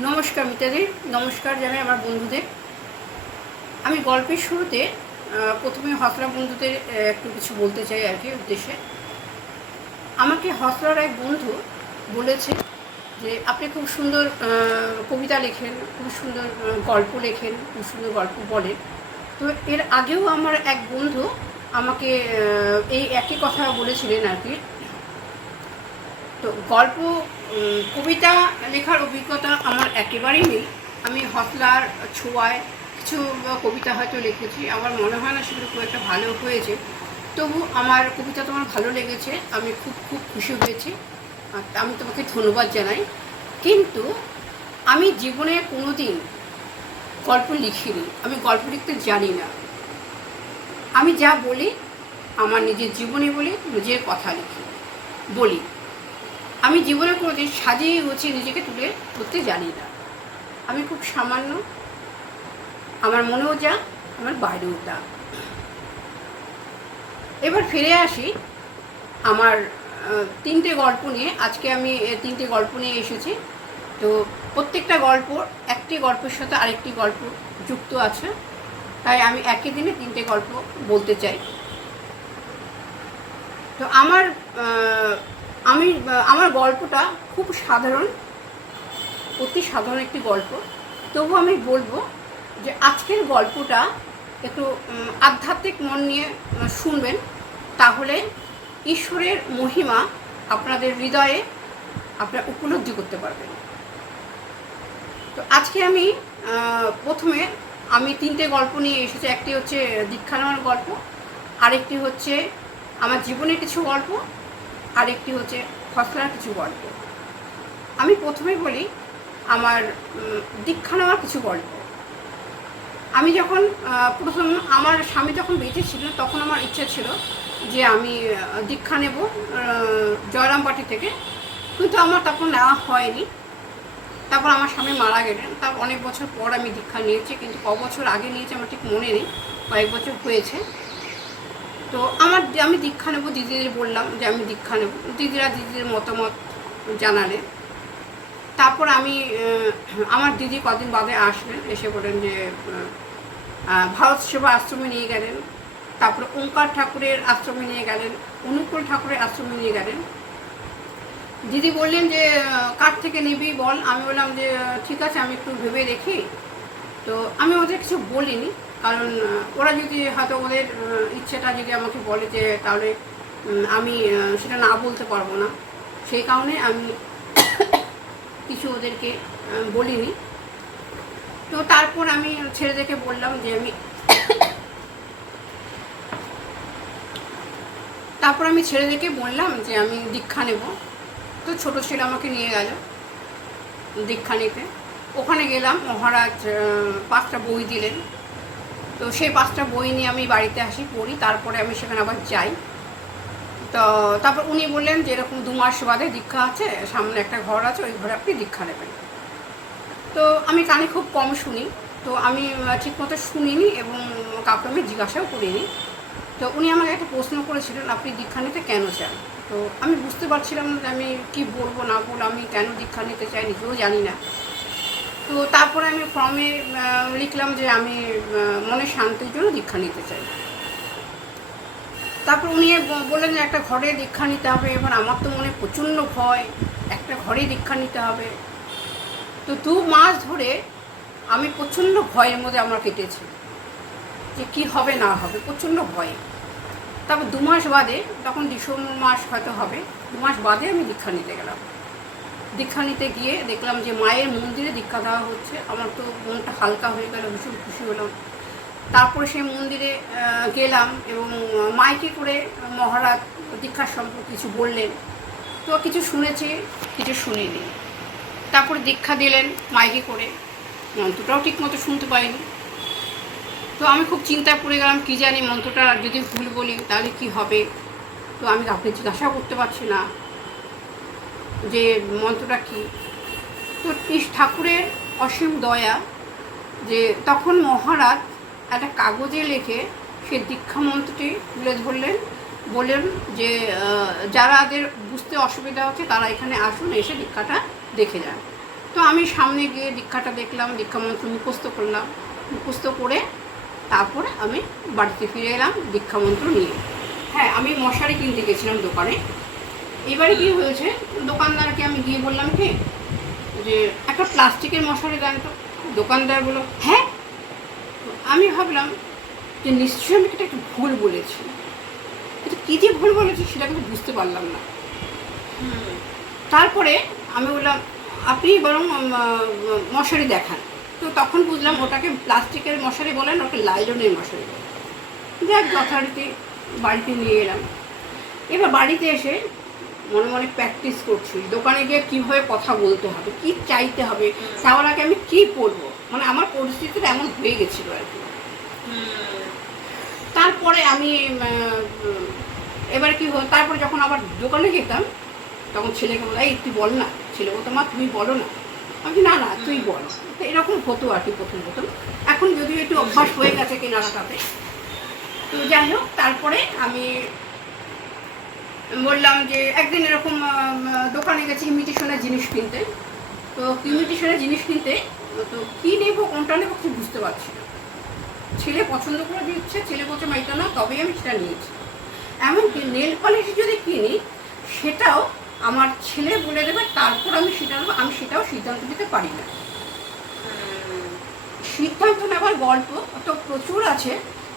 নমস্কার মিতাদি, নমস্কার জানাই আমার বন্ধুদের। আমি গল্পের শুরুতে প্রথমে হসলা বন্ধুদের একটু কিছু বলতে চাই আর কি উদ্দেশ্যে। আমাকে হসলার এক বন্ধু বলেছে যে আপনি খুব সুন্দর কবিতা লেখেন, খুব সুন্দর গল্প লেখেন, খুব সুন্দর গল্প বলেন। তো এর আগেও আমার এক বন্ধু আমাকে এই একই কথা বলেছিলেন আর কি। তো গল্প কবিতা লেখার অভিজ্ঞতা আমার একেবারেই নেই। আমি হসলার ছোঁয়ায় কিছু কবিতা হয়তো লিখেছি, আমার মনে হয় না সেগুলো খুব একটা ভালো হয়েছে। তবু আমার কবিতা তোমার ভালো লেগেছে, আমি খুব খুব খুশি হয়েছি, আর আমি তোমাকে ধন্যবাদ জানাই। কিন্তু আমি জীবনে কোনো দিন গল্প লিখিনি, আমি গল্প লিখতে জানি না। আমি যা বলি আমার নিজের জীবনে বলি, নিজের কথা লিখি বলি। আমি জীবনে কোনোদিন সাজিয়ে গুছিয়ে নিজেকে তুলে ধরতে জানি না। আমি খুব সামান্য, আমার মনেও যা, আমার বাইরেও তা। এবার ফিরে আসি আমার তিনটে গল্প নিয়ে। আজকে আমি তিনটে গল্প নিয়ে এসেছি। তো প্রত্যেকটা গল্প একটি গল্পের সাথে আরেকটি গল্প যুক্ত আছে, তাই আমি একই দিনে তিনটে গল্প বলতে চাই। তো আমার গল্পটা খুব সাধারণ, অতি সাধারণ একটি গল্প। তবু আমি বলবো যে আজকের গল্পটা একটু আধ্যাত্মিক মন নিয়ে শুনবেন, তাহলে ঈশ্বরের মহিমা আপনাদের হৃদয়ে আপনারা উপলব্ধি করতে পারবেন। তো আজকে আমি প্রথমে তিনটে গল্প নিয়ে এসেছি। একটি হচ্ছে দীক্ষা নেওয়ার গল্প, আরেকটি হচ্ছে আমার জীবনের কিছু গল্প, আরেকটি হচ্ছে খসড়ার কিছু গল্প। আমি প্রথমে বলি আমার দীক্ষা নেওয়ার কিছু গল্প। আমি যখন প্রথম আমার স্বামী যখন বেঁচে ছিল তখন আমার ইচ্ছা ছিল যে আমি দীক্ষা নেব জয়রামবাটি থেকে, কিন্তু আমার তখন নেওয়া হয়নি। তারপর আমার স্বামী মারা গেলেন, তার অনেক বছর পর আমি দীক্ষা নিয়েছি, কিন্তু ক বছর আগে নিয়েছি আমার ঠিক মনে নেই, কয়েক বছর হয়েছে। তো আমি দীক্ষা নেব, দিদিদের বললাম যে আমি দীক্ষা নেব। দিদিদের মতামত জানালে। তারপর আমার দিদি কদিন বাদে আসলেন, এসে বলেন যে ভারত সেবা আশ্রমে নিয়ে গেলেন, তারপরে ওঙ্কার ঠাকুরের আশ্রমে নিয়ে গেলেন, অনুকূল ঠাকুরের আশ্রমে নিয়ে গেলেন। দিদি বললেন যে কার থেকে নিবি বল। আমি বললাম যে ঠিক আছে, আমি একটু ভেবে দেখি। তো আমি ওদের কিছু বলিনি, কারণ ওরা যদি হয়তো ওদের ইচ্ছেটা যদি আমাকে বলে যে তাহলে আমি সেটা না বলতে পারবো না, সেই কারণে আমি কিছু ওদেরকে বলিনি। তো তারপর আমি ছেলেদেরকে বললাম যে আমি দীক্ষা নেব। তো ছোটো ছেলে আমাকে নিয়ে গেল দীক্ষা নিতে। ওখানে গেলাম, মহারাজ 5টা বই দিলেন। তো সেই 5টা বই নিয়ে আমি বাড়িতে আসি, পড়ি, তারপরে আমি সেখানে আবার যাই। তো তারপর উনি বললেন যে এরকম 2 মাস বাদে দীক্ষা আছে, সামনে একটা ঘর আছে, ওই ঘরে আপনি দীক্ষা নেবেন। তো আমি কানে খুব কম শুনি, তো আমি ঠিকমতো শুনিনি এবং কাউকে আমি জিজ্ঞাসাও করিনি। তো উনি আমাকে একটা প্রশ্ন করেছিলেন, আপনি দীক্ষা নিতে কেন চান? তো আমি বুঝতে পারছিলাম না যে আমি কী বলবো না বলবো, আমি কেন দীক্ষা নিতে চাই নিজেও জানি না। তো তারপরে আমি ফর্মে লিখলাম যে আমি মনের শান্তির জন্য দীক্ষা নিতে চাই। তারপর উনি বললেন যে একটা ঘরে দীক্ষা নিতে হবে। এবার আমার তো মনে প্রচণ্ড ভয়, একটা ঘরে দীক্ষা নিতে হবে। তো 2 মাস ধরে আমি প্রচণ্ড ভয়ের মধ্যে আমার কেটেছে, যে কী হবে না হবে, প্রচণ্ড ভয়ে। তারপর 2 মাস বাদে, তখন ডিসেম্বর মাস হয়তো হবে, 2 মাস বাদে আমি দীক্ষা নিতে গেলাম। দীক্ষা নিতে গিয়ে দেখলাম যে মায়ের মন্দিরে দীক্ষা দেওয়া হচ্ছে। আমার তো মনটা হালকা হয়ে গেল, ভীষণ খুশি হলাম। তারপরে সেই মন্দিরে গেলাম এবং মাইকে করে মহারাজ দীক্ষার সম্পর্কে কিছু বললেন। তো কিছু শুনেছি, কিছু শুনিনি। তারপরে দীক্ষা দিলেন মাইকে করে, মন্ত্রটাও ঠিক মতো শুনতে পাইনি। তো আমি খুব চিন্তায় পড়ে গেলাম, কী জানি মন্ত্রটা যদি ভুল বলি তাহলে কি হবে। তো আমি কাউকে জিজ্ঞাসাও করতে পারছি না যে মন্ত্রটা কী। তো ঠাকুরের অসীম দয়া যে তখন মহারাজ একটা কাগজে লিখে সে দীক্ষা মন্ত্রটি তুলে ধরলেন, বললেন যে যারাদের বুঝতে অসুবিধা হচ্ছে তারা এখানে আসুন, এসে দীক্ষাটা দেখে যান। তো আমি সামনে গিয়ে দীক্ষাটা দেখলাম, দীক্ষা মন্ত্র মুখস্থ করলাম, মুখস্থ করে তারপরে আমি বাড়িতে ফিরে এলাম দীক্ষা মন্ত্র নিয়ে। হ্যাঁ, আমি মশারি কিনতে গেছিলাম দোকানে। এবারে কী হয়েছে, দোকানদারকে আমি গিয়ে বললাম কি যে একটা প্লাস্টিকের মশারি দেন তো। দোকানদার বলল হ্যাঁ। আমি ভাবলাম যে নিশ্চয়ই আমি এটা একটু ভুল বলেছি, এটা কী যে ভুল বলেছি সেটা কিন্তু বুঝতে পারলাম না। তারপরে আমি বললাম আপনি বরং মশারি দেখান। তো তখন বুঝলাম ওটাকে প্লাস্টিকের মশারি বলেন, ওকে লাইলনের মশারি বলেন। যাক যথারীতি বাড়িতে নিয়ে এলাম। এবার বাড়িতে এসে মনে মনে প্র্যাকটিস করছি, দোকানে গিয়ে কীভাবে কথা বলতে হবে, কী চাইতে হবে, তার আগে আমি কী পরবো, মানে আমার পরিস্থিতিটা এমন হয়ে গেছিলো আর কি। তারপরে আমি এবার কী হলো, তারপরে যখন আবার দোকানে যেতাম তখন ছেলেকে বলো এই তুই বল না, ছেলে বলতো মা তুমি বলো না, আমি না না তুই বল। তো এরকম হতো আর কি প্রথম প্রথম। এখন যদিও একটু অভ্যাস হয়ে গেছে কেনাকাটাতে। তো যাই হোক, তারপরে আমি বললাম যে একদিন এরকম দোকানে গেছি ইমিটেশনের জিনিস কিনতে। তো ইমিটেশনের জিনিস কিনতে তো কী নেবো কোনটা নেবো কিছু বুঝতে পারছি না। ছেলে পছন্দ করে দিচ্ছে, ছেলে বলছে মা এটা না, তবেই আমি সেটা নিয়েছি। এমনকি নেল পলিশ যদি কিনি সেটাও আমার ছেলে বলে দেবে, তারপর আমি সেটা নেবো, আমি সেটাও সিদ্ধান্ত নিতে পারি না। সিদ্ধান্ত নেওয়ার গল্প তো প্রচুর আছে,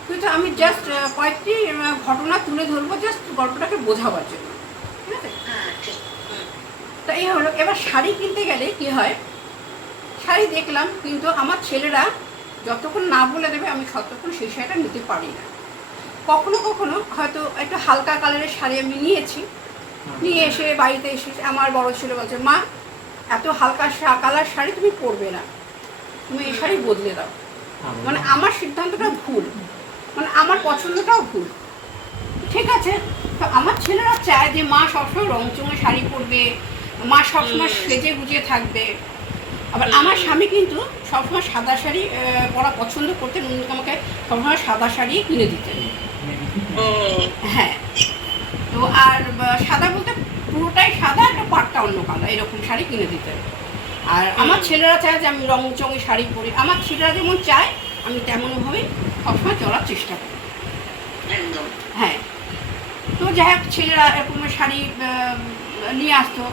কিন্তু আমি জাস্ট কয়েকটি ঘটনা তুলে ধরবো জাস্ট গল্পটাকে বোঝাবার জন্য, ঠিক আছে? তো এই হলো। এবার শাড়ি কিনতে গেলে কি হয়, শাড়ি দেখলাম কিন্তু আমার ছেলেরা যতক্ষণ না বলে দেবে আমি ততক্ষণ সেই শাড়িটা নিতে পারি না। কখনো কখনো হয়তো একটু হালকা কালারের শাড়ি আমি নিয়েছি, নিয়ে এসে বাড়িতে এসে আমার বড় ছেলে বলছে মা এত হালকা কালার শাড়ি তুমি পরবে না, তুমি এই শাড়ি বদলে দাও। মানে আমার সিদ্ধান্তটা ভুল, মানে আমার পছন্দটাও ভুল। ঠিক আছে, তো আমার ছেলেরা চায় যে মা সবসময় রংচঙে শাড়ি পরবে, মা সবসময় সেজে গুজে থাকবে। আবার আমার স্বামী কিন্তু সবসময় সাদা শাড়ি পরা পছন্দ করতেন, উনি আমাকে সবসময় সাদা শাড়ি কিনে দিতেন। হ্যাঁ, তো আর সাদা বলতে পুরোটাই সাদা, একটা পাটটা অন্য কালার, এরকম শাড়ি কিনে দিতেন। আর আমার ছেলেরা চায় যে আমি রংচঙে শাড়ি পরি, আমার ছেলেরা যেমন চায় আমি তেমনভাবেই সবসময় চলার চেষ্টা করি। হ্যাঁ, তো যাই হোক ছেলেরা এরকম শাড়ি নিয়ে আসতো,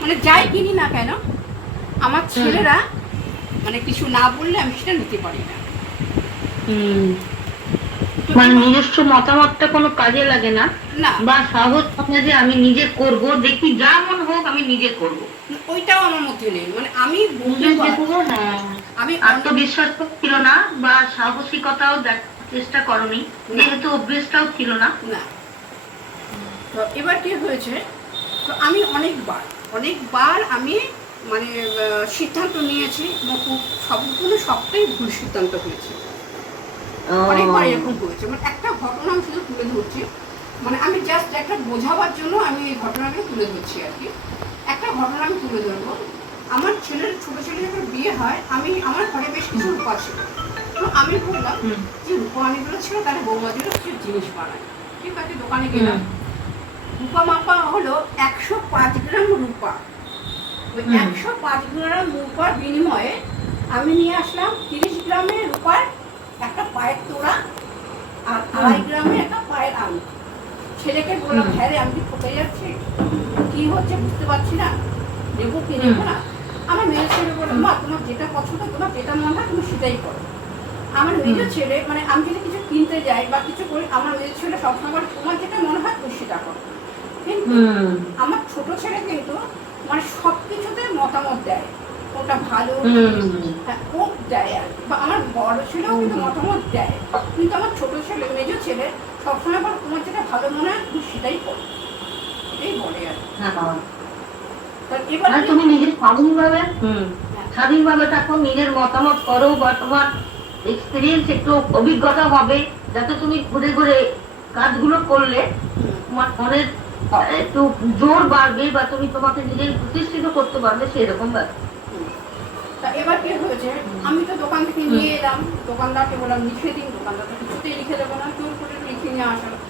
মানে যাই কিনি না কেন আমার ছেলেরা মানে কিছু না বললে আমি সেটা নিতে পারি না। মানে নিজস্ব মতামতটা কোনো কাজে লাগে না, বা সাহস থাকে যে আমি নিজে করব, দেখি যা মন হোক আমি নিজে করব, ওইটাও আমার মধ্যে নেই। মানে আমি আমি আত্মবিশ্বাস ছিল না বা সাহসিকতাও চেষ্টা করনি, যেহেতু অভ্যেসটাও ছিল না। তো এবার কি হয়েছে, তো আমি অনেকবার আমি মানে সিদ্ধান্ত নিয়েছি, সবগুলো সবটাই ভুল সিদ্ধান্ত হয়েছে। অনেকবার এরকম হয়েছে। মানে একটা ঘটনা আমি শুধু তুলে ধরছি, মানে আমি জাস্ট একটা বোঝাবার জন্য আমি এই ঘটনাটা তুলে ধরছি আর কি। একটা ঘটনা আমি তুলে ধরবো। আমার ছেলের ছোটো ছেলে যখন বিয়ে হয়, আমার ঘরে বেশ কিছু রূপা ছিল। তো আমি বললাম যে রূপা অনেকগুলো ছিল, তাহলে বৌমাদেরও কিছু জিনিস বানায়। ঠিক আছে, দোকানে গেলাম, রূপা মাপা হলো 105 গ্রাম রূপা। ওই 105 গ্রাম রূপার বিনিময়ে আমি নিয়ে আসলাম 30 গ্রামের রূপার একটা পায়ের তোড়া আর 2.5 গ্রামের একটা পায়ের আংটি। ছেলেকে বললাম হ্যাঁ রে আমি কি কোথায় যাচ্ছি, কি হচ্ছে বুঝতে পারছি না, নেবো কি নেবো না। আমার মেয়ের ছেলে বললো মা তোমার যেটা পছন্দ, তোমার যেটা মনে হয় তুমি সেটাই করো। আমার মেয়ের ছেলে মানে আমি যদি কিছু কিনতে যাই বা কিছু করি, আমার মেয়ের ছেলে সবসময় বলে তোমার যেটা মনে হয় তুমি সেটা করো। কিন্তু আমার ছোট ছেলে কিন্তু মানে সব কিছুতে মতামত দেয়, ওটা ভালো ও দেয় আর, বা আমার বড় ছেলেও কিন্তু মতামত দেয়, কিন্তু আমার ছোট ছেলে মেজো ছেলে সবসময় বলে তোমার যেটা ভালো মনে হয় তুমি সেটাই করো, এটাই বলে আর। এবার তুমি নিজের স্বাধীনভাবে থাকো, নিজের মতামত করো, বা তোমার এক্সপিরিয়েন্স একটু অভিজ্ঞতা হবে, যাতে তুমি ঘুরে ঘুরে কাজগুলো করলে তোমার মনের একটু জোর বাড়বে বা তুমি তোমাকে নিজের প্রতিষ্ঠিত করতে পারবে, সেরকম ব্যাপার। তা এবার কি হয়েছে, আমি তো দোকান থেকে নিয়ে এলাম, দোকানদারকে বললাম লিখে দিন, দোকানদারকে কিছুতেই লিখে দেবো না, জোর করে লিখে নিয়ে আসলাম।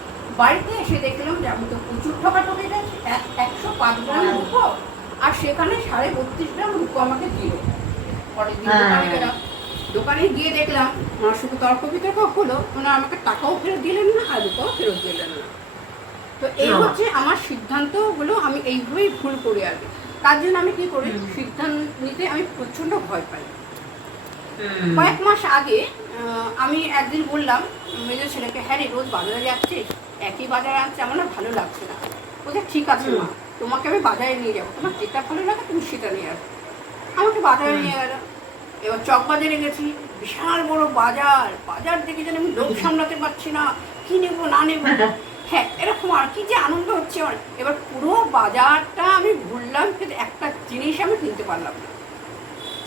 বাড়িতে এসে দেখলাম যে আমি তো প্রচুর ঠকাঠকি গেছি, 105 গ্রাম রূপো আর সেখানে 32.5 গ্রাম রূপো আমাকে দিল। পরের দিন দোকানে গেলাম, দোকানে গিয়ে দেখলাম শুধু তর্ক বিতর্ক হলো, ওনারা আমাকে টাকাও ফেরত দিলেন না আর রূপাও ফেরত দিলেন না। তো এই হচ্ছে আমার সিদ্ধান্তগুলো, আমি এইভাবেই ভুল করি আর কি। তার জন্য আমি কি করি, সিদ্ধান্ত নিতে আমি প্রচণ্ড ভয় পাই। কয়েক মাস আগে আমি একদিন বললাম মেজর ছেলেকে, হ্যাঁ রে রোজ বাজারে যাচ্ছিস, একই বাজারে আনছে, আমার না ভালো লাগছে না। বলছে ঠিক আছে মা, তোমাকে আমি বাজারে নিয়ে যাবো, তোমার যেটা ভালো লাগে তুমি সেটা নিয়ে আসো। আমাকে বাজারে নিয়ে গেল। এবার চক বাজারে গেছি, বিশাল বড় বাজার, বাজার দেখে যেন আমি লোভ সামলাতে পারছি না, কি নেবো না নেবো। হ্যাঁ, এরকম আর কি যে আনন্দ হচ্ছে আমার। এবার পুরো বাজারটা আমি ঘুরলাম, কিন্তু একটা জিনিস আমি কিনতে পারলাম না।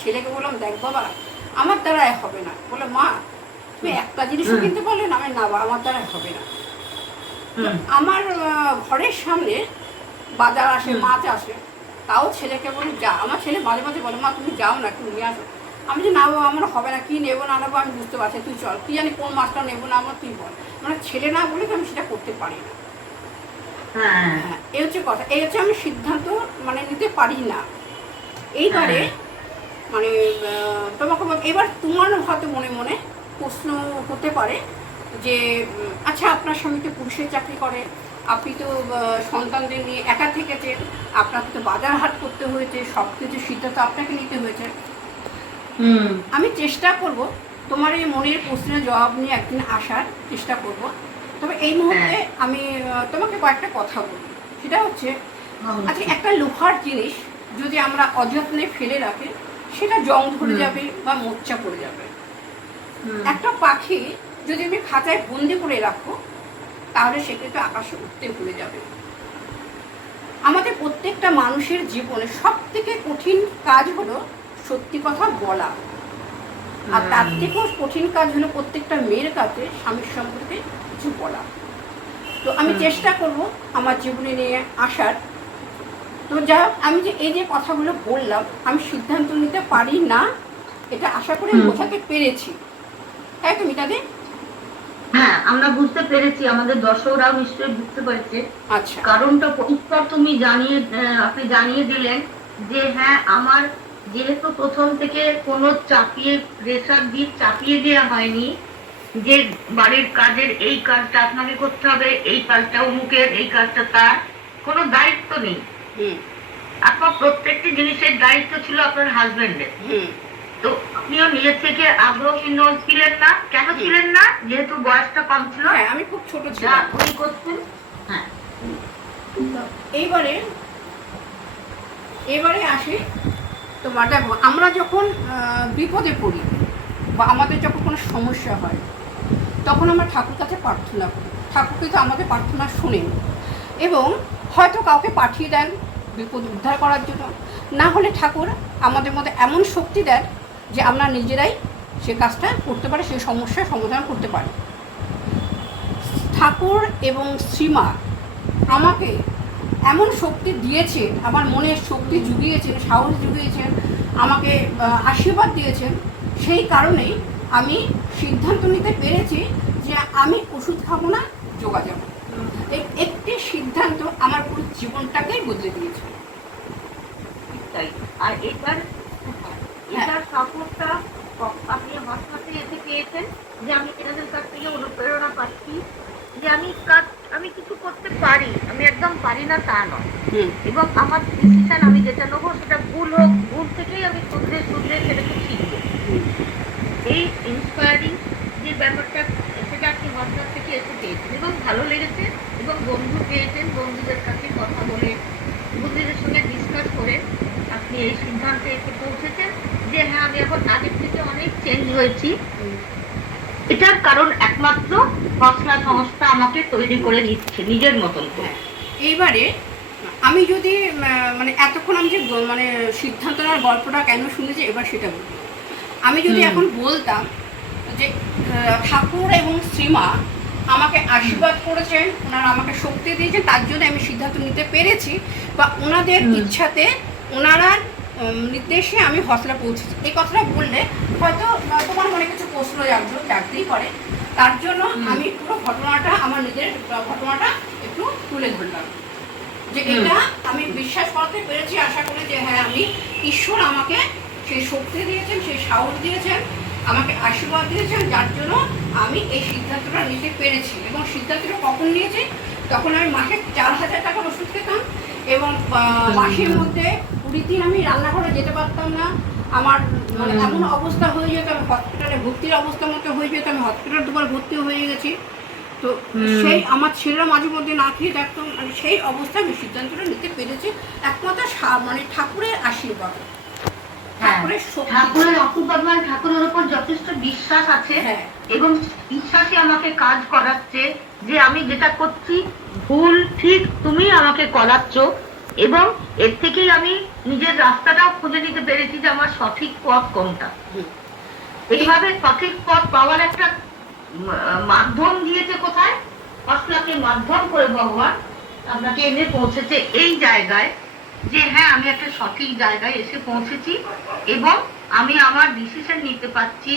ছেলেকে বললাম, দেখ বাবা আমার দ্বারাই হবে না। বলে মা তুমি একটা জিনিসও কিনতে পারলে না। আমি না আমার দ্বারাই হবে না। আমার ঘরের সামনে বাজার আসে, মাছ আসে, তাও ছেলেকে বলি যা। আমার ছেলে মাঝে মাঝে বলে, মা তুমি যাও না, একটু নিয়ে আসো। আমি যে না বাবা আমার হবে না, কী নেবো না নেবো আমি বুঝতে পারছি, তুই চল, কী জানি কোন মাছটা নেবো না আমার, তুই বল। মানে ছেলে না বলে আমি সেটা করতে পারি না। হ্যাঁ, এই হচ্ছে কথা। এই হচ্ছে আমি সিদ্ধান্ত মানে নিতে পারি না। এইবারে মানে তোমাকে এবার তোমার হয়তো মনে মনে প্রশ্ন হতে পারে যে আচ্ছা আপনার স্বামী তো পুলিশের চাকরি করে, আপনি তো সন্তানদের নিয়ে একা থেকেছেন, আপনাকে তো বাজার হাট করতে হয়েছে, সব কিছু সিদ্ধান্ত আপনাকে নিতে হয়েছে। আমি চেষ্টা করব তোমার এই মনের প্রশ্নের জবাব নিয়ে একদিন আসার চেষ্টা করব। তবে এই মুহূর্তে আমি তোমাকে কয়েকটা কথা বলি। সেটা হচ্ছে, আচ্ছা একটা লোহার জিনিস যদি আমরা অযত্নে ফেলে রাখি, সেটা জং ধরে যাবে বা মোর্চা পড়ে যাবে। একটা পাখি যদি আমি খাঁচায় বন্দি করে রাখো, তাহলে সে কিন্তু আকাশে উঠতে ভুলে যাবে। আমাদের প্রত্যেকটা মানুষের জীবনে সব থেকে কঠিন কাজ হলো সত্যি কথা বলা, আর তার থেকেও কঠিন কাজ হলো প্রত্যেকটা মেয়ের কাছে স্বামীর সম্পর্কে কিছু বলা। তো আমি চেষ্টা করব আমার জীবনে নিয়ে আসার। তো যা আমি যে এই যে কথাগুলো বললাম, আমি সিদ্ধান্ত নিতে পারি না, এটা আশা করে বোঝাতে পেরেছি, তাই তো মিতাদি? হ্যাঁ, আমরা বুঝতে পেরেছি, আমাদের দর্শকরাও নিশ্চয়ই বুঝতে পেরেছে। আচ্ছা, কারণটা পরিষ্কার তুমি আপনি জানিয়ে দিলেন যে হ্যাঁ, আমার যেহেতু প্রথম থেকে কোনো প্রেসার দিয়ে চাপিয়ে দেওয়া হয়নি যে বাড়ির কাজের এই কাজটা আপনাকে করতে হবে, এই কাজটা অমুকের, এই কাজটা তার, কোনো দায়িত্ব নেই। আপনার প্রত্যেকটি জিনিসের দায়িত্ব ছিল আপনার হাজবেন্ডের। তো আপনিও নিজের থেকে আগ্রহী ছিলেন না। কেন ছিলেন না? যেহেতু বয়সটা কম ছিল, আমি খুব ছোট ছিলাম। উনি করতেন। হ্যাঁ, এবারে আসি তোমার। দেখো, আমরা যখন বিপদে পড়ি বা আমাদের যখন কোনো সমস্যা হয়, তখন আমরা ঠাকুর কাছে প্রার্থনা করি। ঠাকুর কিন্তু আমাদের প্রার্থনা শোনেন এবং হয়তো কাউকে পাঠিয়ে দেন বিপদ উদ্ধার করার জন্য, না হলে ঠাকুর আমাদের মধ্যে এমন শক্তি দেন যে আমরা নিজেরাই সে কাজটা করতে পারি, সেই সমস্যার সমাধান করতে পারি। ঠাকুর এবং শ্রীমা আমাকে এমন শক্তি দিয়েছেন, আমার মনের শক্তি জুগিয়েছেন, সাহস জুগিয়েছেন, আমাকে আশীর্বাদ দিয়েছেন। সেই কারণেই আমি সিদ্ধান্ত নিতে পেরেছি যে আমি ওষুধ খাবো না, যোগা যাবো। এই একটি সিদ্ধান্ত আমার পুরো জীবনটাকেই বদলে দিয়েছে। আর এটার সাপোর্টটা আপনি আমার সাথে এসে পেয়েছেন যে আমি এনাদের কাছ থেকে অনুপ্রেরণা পাচ্ছি যে আমি কিছু করতে পারি, আমি একদম পারি না তা নয়। এবং আমার ডিসিশন আমি যেটা নেবো সেটা ভুল হোক, ভুল থেকেই আমি শুধরে সেটাকে শিখবো। এই ইন্সপায়ারিং যে ব্যাপারটা, সেটা আপনি আমার কাছ থেকে এসে পেয়েছেন এবং ভালো লেগেছে। এবং বন্ধু পেয়েছেন, বন্ধুদের কাছে কথা বলে, বন্ধুদের সঙ্গে ডিসকাস করে আপনি এই সিদ্ধান্তে এসে পৌঁছেছেন যে হ্যাঁ, আমি এখন আগের থেকে অনেক চেঞ্জ হয়েছি। এটার কারণ একমাত্র খসড়া সংস্থা আমাকে তৈরি করে নিচ্ছে নিজের মতন করে। এইবারে আমি যদি মানে এতক্ষণ আমি যে মানে সিদ্ধান্ত নেওয়ার গল্পটা কেন শুনেছি, এবার সেটা বলি। আমি যদি এখন বলতাম যে ঠাকুর এবং শ্রীমা আমাকে আশীর্বাদ করেছেন, ওনারা আমাকে শক্তি দিয়েছেন, তার জন্য আমি সিদ্ধান্ত নিতে পেরেছি, বা ওনাদের ইচ্ছাতে, ওনারা নির্দেশে আমি হসলা পৌঁছেছি, এই কথাটা বললে হয়তো তোমার মনে কিছু প্রশ্ন জাগতেই পারে। তার জন্য আমি পুরো ঘটনাটা, আমার নিজের ঘটনাটা একটু তুলে ধরলাম। যে এটা আমি বিশ্বাস করতে পেরেছি, আশা করি যে হ্যাঁ আমি ঈশ্বর আমাকে সেই শক্তি দিয়েছেন, সেই সাহস দিয়েছেন, আমাকে আশীর্বাদ দিয়েছেন, যার জন্য আমি এই সিদ্ধান্তটা নিতে পেরেছি। এবং সিদ্ধান্তটা কখন নিয়েছি, তখন আমি মাসে 4,000 টাকার ওষুধ খেতাম এবং মাসের মধ্যে 20 দিন আমি রান্নাঘরে যেতে পারতাম না। আমার মানে এমন অবস্থা হয়ে যেত, আমি হসপিটালে ভর্তির অবস্থা মতো হয়ে যেত, আমি হসপিটাল দুবার ভর্তি হয়ে গেছি। তো সেই আমার ছেলেরা মাঝে মধ্যে না খেয়ে থাকতাম, মানে সেই অবস্থায় আমি সিদ্ধান্তটা নিতে পেরেছি একমাত্র মানে ঠাকুরের আশীর্বাদ, ঠাকুরের শক্তি, ঠাকুরের আশীর্বাদ, মানে ঠাকুরের উপর যথেষ্ট বিশ্বাস আছে এবং বিশ্বাসই আমাকে কাজ করাচ্ছে যে আমি যেটা করছি ভুল ঠিক তুমি আমাকে করাচ্ছ, এবং এর থেকেই আমি নিজের রাস্তাটাও খুঁজে নিতে পেরেছি যে আমার সঠিক পথ কোনটা। এইভাবে সঠিক পথ পাওয়ার একটা মাধ্যম দিয়েছে কোথায়, আপনাকে মাধ্যম করে ভগবান আপনাকে এনে পৌঁছেছে এই জায়গায় যে হ্যাঁ আমি একটা সঠিক জায়গায় এসে পৌঁছেছি এবং আমি আমার ডিসিশন নিতে পারছি,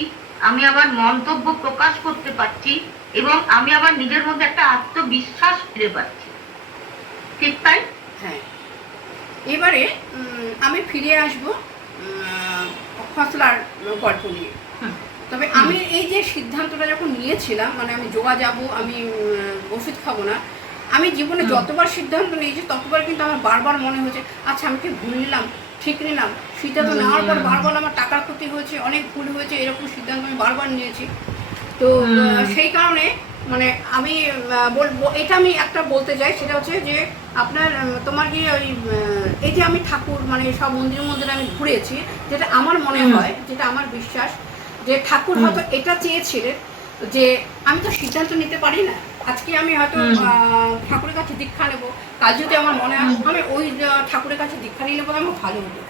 আমি আবার মন্তব্য প্রকাশ করতে পারছি এবং আমি আবার নিজের মধ্যে একটা আত্মবিশ্বাস ফিরে পাচ্ছি। ঠিক তাই? হ্যাঁ। এবারে আমি ফিরে আসবো ফসলার গল্প নিয়ে। তবে আমি এই যে সিদ্ধান্তটা যখন নিয়েছিলাম, মানে আমি যোগা যাব, আমি ওষুধ খাবো না, আমি জীবনে যতবার সিদ্ধান্ত নিয়েছি ততবার কিন্তু আমার বারবার মনে হয়েছে আচ্ছা আমি কি ভুল নিলাম, ঠিক নিলাম। সিদ্ধান্ত নেওয়ার পর বারবার আমার টাকার ক্ষতি হয়েছে, অনেক ভুল হয়েছে, এরকম সিদ্ধান্ত আমি বারবার নিয়েছি। তো সেই কারণে মানে আমি বলবো, এটা আমি একটা বলতে চাই, সেটা হচ্ছে যে আপনার তোমার কি ওই এই যে আমি ঠাকুর মানে সব মন্দির মন্দিরে আমি ঘুরেছি, যেটা আমার মনে হয়, যেটা আমার বিশ্বাস যে ঠাকুর হয়তো এটা চেয়েছিলেন যে আমি তো সিদ্ধান্ত নিতে পারি না, আজকে আমি হয়তো ঠাকুরের কাছে দীক্ষা নেবো, কাল যদি আমার মনে হয় আমি ওই ঠাকুরের কাছে দীক্ষা নিয়ে নেবো, আমার ভালো হতো,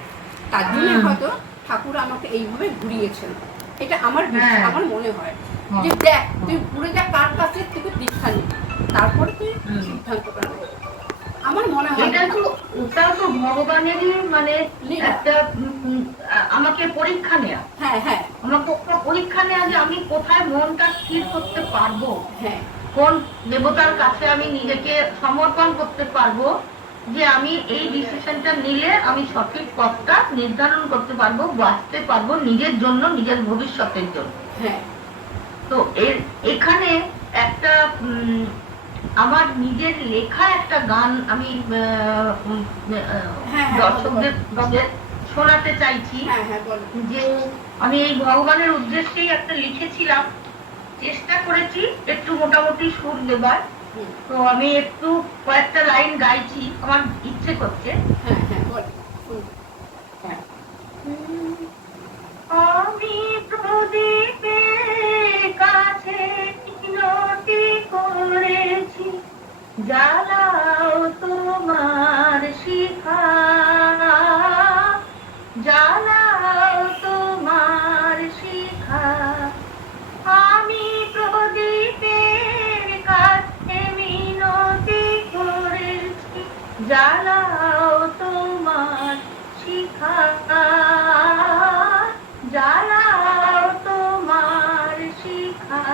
তার জন্য হয়তো ঠাকুর আমাকে এইভাবে ঘুরিয়েছেন। এটা আমার বিশ্বাস, আমার মনে হয় যে দেখ তুই ঘুরে যা কার কাছে তুই দীক্ষা নিবি, তারপরে তুই সিদ্ধান্তটা নেবে। আমার মনে হয় ওটাও তো ভগবানেরই মানে একটা আমাকে পরীক্ষা নেয়া। হ্যাঁ হ্যাঁ, আমাকে একটা পরীক্ষা নেয়া যে আমি কোথায় মনটা স্থির করতে পারবো, হ্যাঁ কোন দেবতার কাছে আমি নিজেকে সমর্পণ করতে পারবো যে আমি এই ডিসিশনটা নিলে আমি সঠিক পথটা নির্ধারণ করতে পারবো, বাঁচতে পারবো নিজের জন্য, নিজের ভবিষ্যতের জন্য। হ্যাঁ। তো এখানে একটা আমার নিজের লেখা একটা গান আমি দর্শকদের শোনাতে চাইছি যে আমি এই ভগবানের উদ্দেশ্যেই একটা লিখেছিলাম, চেষ্টা করেছি একটু মোটামুটি সুর দেবার, তো আমি একটু কয়েকটা লাইন গাইছি, আমার ইচ্ছে করছে। আমি প্রদীপের কাছে মিনতি করেছি, জ্বালাও তোমার শিখা, জ্বালাও তোমার শিখা। আমি প্রদীপের কাছে মিনতি করেছি, জ্বালাও তোমার শিখা, জ্বালাও তোমার শিখা।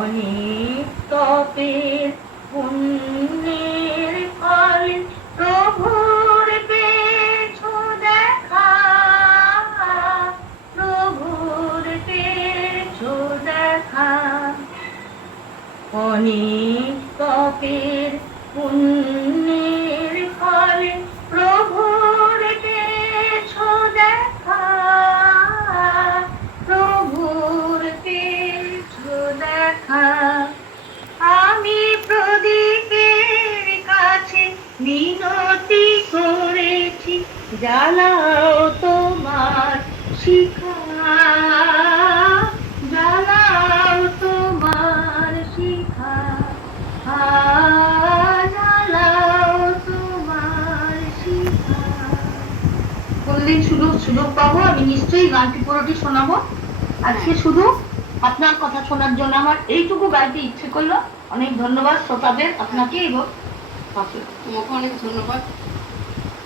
অনেক তপের পুণ্যের ফলে প্রভুর পেয়েছো দেখা, প্রভুর পেয়েছো দেখা। অনেক তপের পুণ্যের ফলে প্রভুর পেয়েছো দেখা, প্রভুর পেয়েছো দেখা। আমি প্রদীপের কাছে মিনতি করেছি, জ্বালাও তোমার শিখা, জ্বালাও তোমার শিখা, জ্বালাও তোমার শিখা। কোনদিন সুযোগ পাবো আমি নিশ্চয়ই গানটি পুরোটি শোনাবো। আজকে শুধু আপনার কথা শোনার জন্য আমার এইটুকু গাইতে ইচ্ছে করলো। অনেক ধন্যবাদ শ্রোতাদের, আপনাকে এবং তোমাকে অনেক ধন্যবাদ।